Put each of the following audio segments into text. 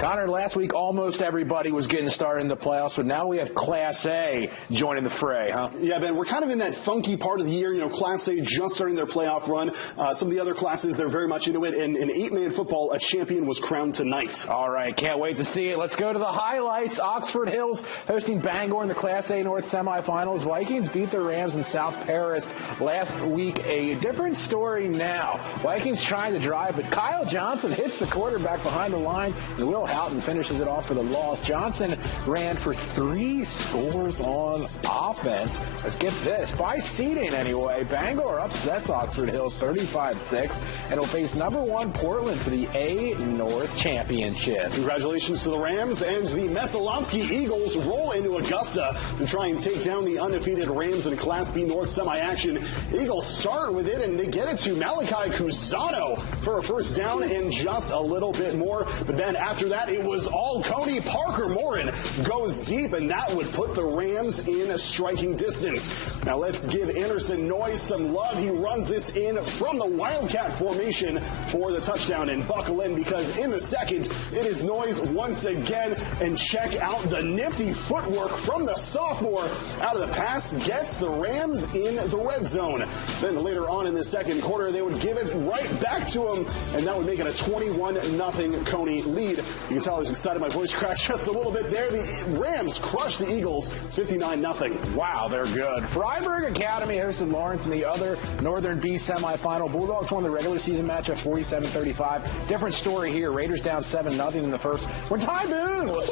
Connor, last week almost everybody was getting started in the playoffs, but now we have Class A joining the fray, huh? Yeah, Ben, we're kind of in that funky part of the year. Class A just starting their playoff run. Some of the other classes, they're very much into it. And in 8-man football, a champion was crowned tonight. All right, can't wait to see it. Let's go to the highlights. Oxford Hills hosting Bangor in the Class A North semifinals. Vikings beat the Rams in South Paris last week. A different story now. Vikings trying to drive, but Kyle Johnson hits the quarterback behind the line, and Will Houghton finishes it off for the loss. Johnson ran for 3 scores on offense. Let's get this. By seeding, anyway, Bangor upsets Oxford Hills 35-6 and will face number 1 Portland for the A North Championship. Congratulations to the Rams, and the Messalonsky Eagles roll into Augusta to try and take down the undefeated Rams in Class B North semi-action. Eagles start with it, and they get it to Malachi Cusano for a first down and just a little bit more. But then after that, it was all Coney. Parker Morin goes deep, and that would put the Rams in a striking distance. Now let's give Anderson Noyes some love. He runs this in from the Wildcat formation for the touchdown, and buckle in because in the second, it is Noyes once again, and check out the nifty footwork from the sophomore out of the pass, gets the Rams in the red zone. Then later on in the second quarter, they would give it right back to him, and that would make it a 21-0 Coney lead. You can tell I was excited. My voice cracked just a little bit there. The Rams crushed the Eagles 59-0. Wow, they're good. Freiburg Academy hosted Lawrence in the other Northern B semifinal. Bulldogs won the regular season match at 47-35. Different story here. Raiders down 7-0 in the first, when Ty Boone was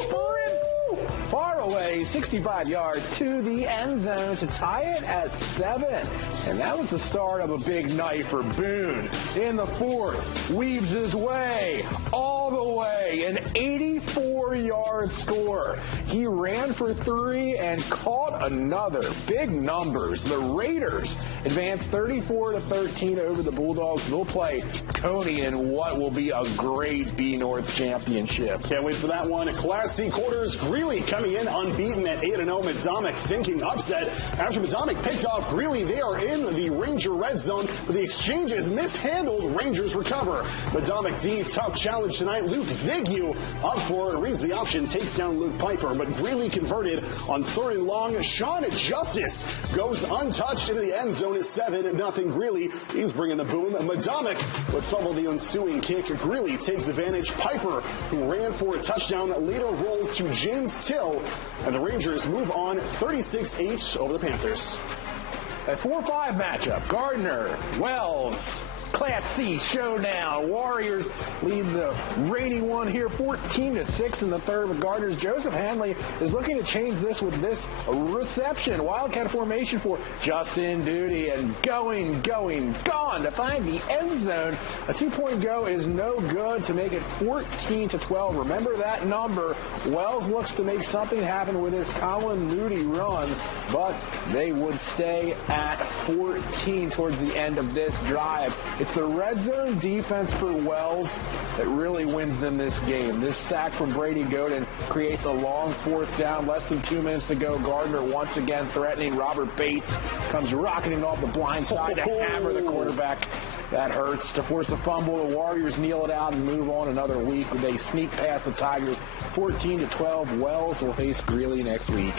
far away, 65 yards to the end zone to tie it at 7. And that was the start of a big night for Boone. In the fourth, weaves his way all the way, an 84-yard score. He ran for 3 and caught another. Big numbers. The Raiders advanced 34-13 over the Bulldogs. They'll play Coney in what will be a great B North championship. Can't wait for that one. Class C quarters, Greeley coming in unbeaten at 8-0. Madomic thinking upset. After Madomic picked off Greeley, they are in the Ranger red zone, but the exchanges mishandled. Rangers recover. Madomic D, tough challenge tonight. Luke Ziggy up for it, reads the option, takes down Luke Piper, but Greeley converted on 3rd and long. Sean Justice goes untouched into the end zone at 7-0 Greeley. He's bringing the boom. Madomic would fumble the ensuing kick. Greeley takes advantage. Piper, who ran for a touchdown, later rolled to James Till, and the Rangers move on 36-8 over the Panthers. A 4-5 matchup. Gardner, Wells, Class C showdown. Warriors lead the reigning one here 14-6 in the third with Gardner's Joseph Hanley is looking to change this with this reception. Wildcat formation for Justin Duty, and gone to find the end zone. A 2-point go is no good to make it 14-12. Remember that number. Wells looks to make something happen with his Colin Moody run, but they would stay at 14 towards the end of this drive. It's the red zone defense for Wells that really wins them this game. This sack from Brady Godin creates a long 4th down. Less than 2 minutes to go. Gardner once again threatening. Robert Bates comes rocketing off the blind side to hammer the quarterback. That hurts. To force a fumble, the Warriors kneel it out and move on another week. They sneak past the Tigers 14-12. Wells will face Greeley next week.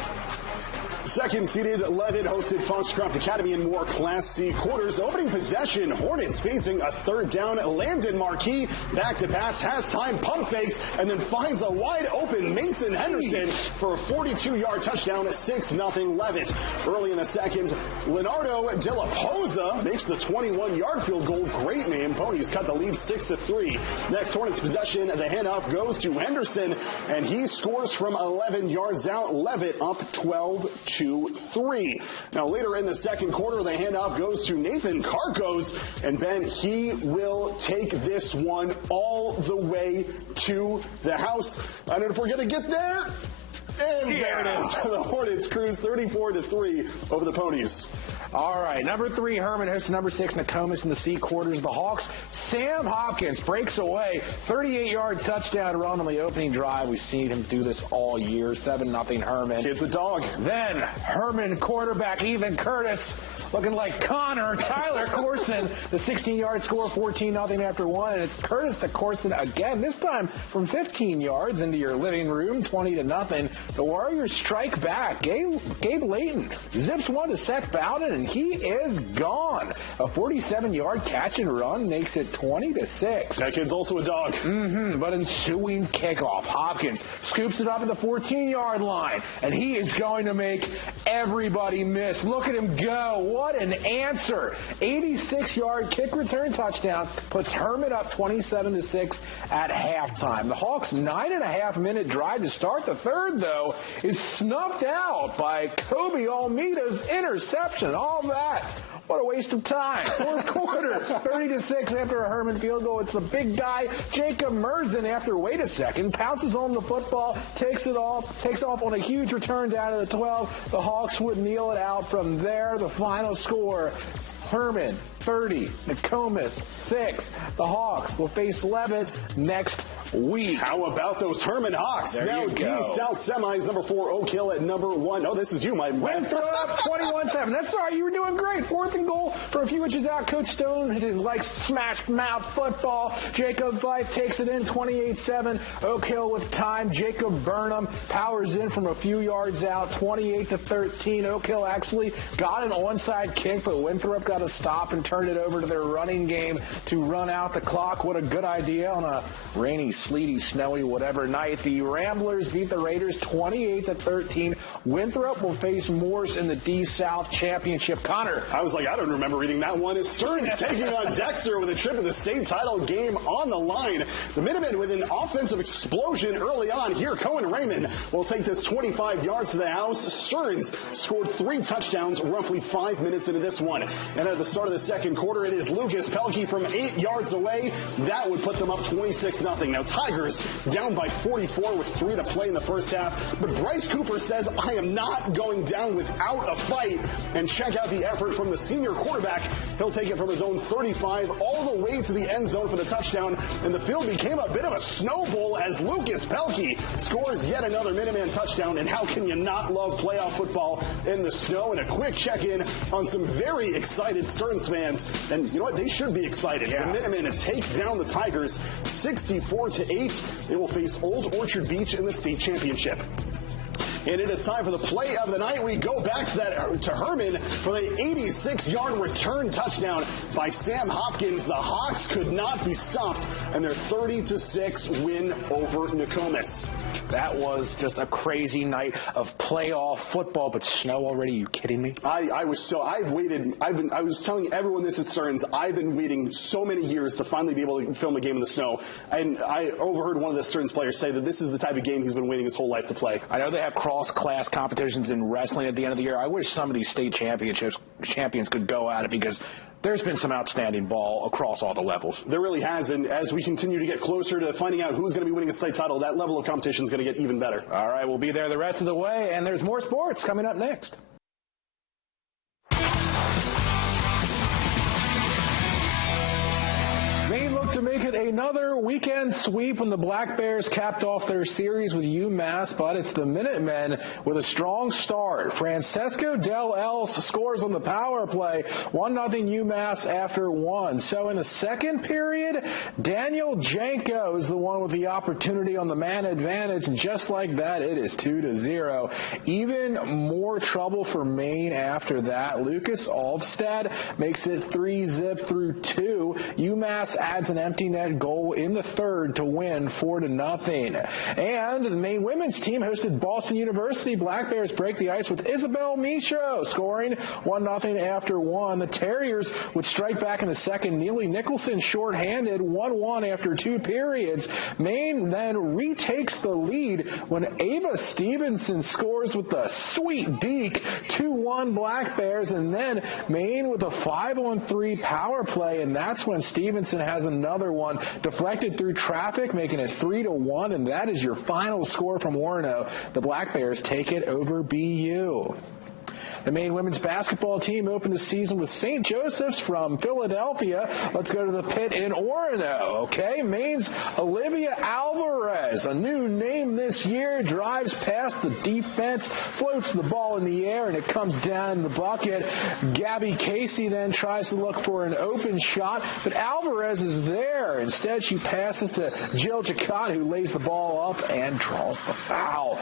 Second-seeded Levitt hosted Foxcroft Academy in more Class C quarters. Opening possession, Hornets facing a 3rd down. Landon Marquis back to pass, has time, pump fakes, and then finds a wide-open Mason Henderson for a 42-yard touchdown at 6-0 Levitt. Early in the second, Leonardo De La Posa makes the 21-yard field goal. Great name. Ponies cut the lead 6-3. Next Hornets possession, the handoff goes to Henderson, and he scores from 11 yards out. Levitt up 12-3. Now later in the second quarter, the handoff goes to Nathan Carcos, and Ben, he will take this one all the way to the house. I don't know if we're going to get there. And there it is. The Hornets cruise 34-3 over the Ponies. All right, number 3, Herman hosts number 6, Nokomis in the C quarters. The Hawks, Sam Hopkins breaks away, 38-yard touchdown run on the opening drive. We've seen him do this all year, 7-0 Herman. Kid's a dog. Then Herman quarterback Ethan Curtis looking like Connor. Tyler Corson, the 16-yard score, 14-0 after one. And it's Curtis to Corson again, this time from 15 yards into your living room, 20-0. The Warriors strike back. Gabe Layton zips one to Seth Bowden, and he is gone. A 47-yard catch and run makes it 20-6. That kid's also a dog. But ensuing kickoff, Hopkins scoops it up at the 14-yard line, and he is going to make everybody miss. Look at him go. What an answer. 86-yard kick return touchdown puts Herman up 27-6 at halftime. The Hawks' 9.5-minute drive to start the third, though, is snuffed out by Kobe Almeida's interception. All that. What a waste of time. Fourth quarter, 30-6 after a Herman field goal. It's the big guy, Jacob Merzen, after wait a second, pounces on the football, takes off on a huge return down to the 12. The Hawks would kneel it out from there. The final score, Herman 30, Nokomis 6. The Hawks will face Levitt next week. How about those Herman Hawks? There now you go. South semis, number 4, Oak Hill at number 1. Oh, this is you, my man. Throw up 21-7. That's all right. You were doing great. Fourth and goal for a few inches out. Coach Stone likes smashed mouth football. Jacob Fife takes it in 28-7. Oak Hill with time. Jacob Burnham powers in from a few yards out, 28-13. Oak Hill actually got an onside kick, but Winthrop got a stop and turned it over to their running game to run out the clock. What a good idea on a rainy, sleety, snowy, whatever night. The Ramblers beat the Raiders 28-13. Winthrop will face Morse in the D-South Championship. Connor. I was like, I don't remember reading that one. It's Stearns taking on Dexter with a trip to the state title game on the line. The Minutemen with an offensive explosion early on here. Cohen Raymond will take this 25 yards to the house. Stearns scored 3 touchdowns roughly 5 minutes into this one. And at the start of the second quarter, it is Lucas Pelkey from 8 yards away. That would put them up 26-0. Now, Tigers down by 44 with 3 to play in the first half. But Bryce Cooper says, I am not going down without a fight. And check out the effort from the senior quarterback. He'll take it from his own 35 all the way to the end zone for the touchdown. And the field became a bit of a snowball as Lucas Pelkey scores yet another Minuteman touchdown. And how can you not love playoff football in the snow? And a quick check-in on some very excited Stearns fans. And you know what? They should be excited. Yeah. The Minutemen take down the Tigers 64-8. They will face Old Orchard Beach in the state championship. And it is time for the play of the night. We go back to Herman for the 86-yard return touchdown by Sam Hopkins. The Hawks could not be stopped, and their 30-6 win over Nokomis. That was just a crazy night of playoff football, but snow already? Are you kidding me? I was telling everyone this at Stearns. I've been waiting so many years to finally be able to film a game in the snow. And I overheard one of the Stearns players say that this is the type of game he's been waiting his whole life to play. I know they have cross-class competitions in wrestling at the end of the year. I wish some of these state champions could go at it, because there's been some outstanding ball across all the levels. There really has, and as we continue to get closer to finding out who's going to be winning a state title, that level of competition is going to get even better. All right, we'll be there the rest of the way, and there's more sports coming up next. To make it another weekend sweep when the Black Bears capped off their series with UMass, but it's the Minutemen with a strong start. Francesco Del Els scores on the power play, 1-0 UMass after 1. So in the second period, Daniel Janko is the one with the opportunity on the man advantage, and just like that, it is 2-0. Even more trouble for Maine after that. Lucas Alvstad makes it 3-zip through 2. UMass adds an empty net goal in the third to win 4-0. And the Maine women's team hosted Boston University. Black Bears break the ice with Isabel Michaud scoring 1-0 after 1. The Terriers would strike back in the second. Neely Nicholson shorthanded 1-1 after 2 periods. Maine then retakes the lead when Ava Stevenson scores with the sweet deke. 2-1 Black Bears, and then Maine with a 5-on-3 power play, and that's when Stevenson has another one deflected through traffic, making it 3-1, and that is your final score from Orono. The Black Bears take it over BU. The Maine women's basketball team opened the season with St. Joseph's from Philadelphia. Let's go to the pit in Orono, okay? Maine's Olivia Alvarez, a new name this year, drives past the defense, floats the ball in the air, and it comes down in the bucket. Gabby Casey then tries to look for an open shot, but Alvarez is there. Instead, she passes to Jill Jacott, who lays the ball up and draws the foul.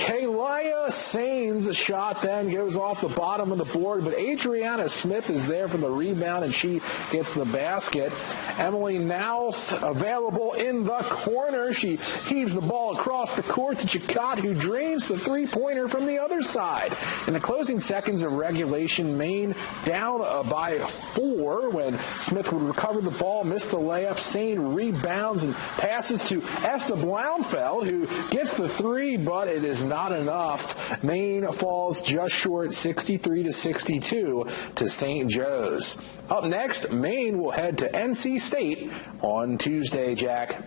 Kalia Sains' shot then goes off the bottom of the board, but Adriana Smith is there for the rebound, and she gets the basket. Emily Nowles available in the corner. She heaves the ball across the court to Jacott, who drains the three-pointer from the other side. In the closing seconds of regulation, Maine down by 4 when Smith would recover the ball, miss the layup. Sain rebounds and passes to Esther Blaumfeld, who gets the three, but it is not enough. Maine falls just short, 63-62 to St. Joe's. Up next, Maine will head to NC State on Tuesday, Jack.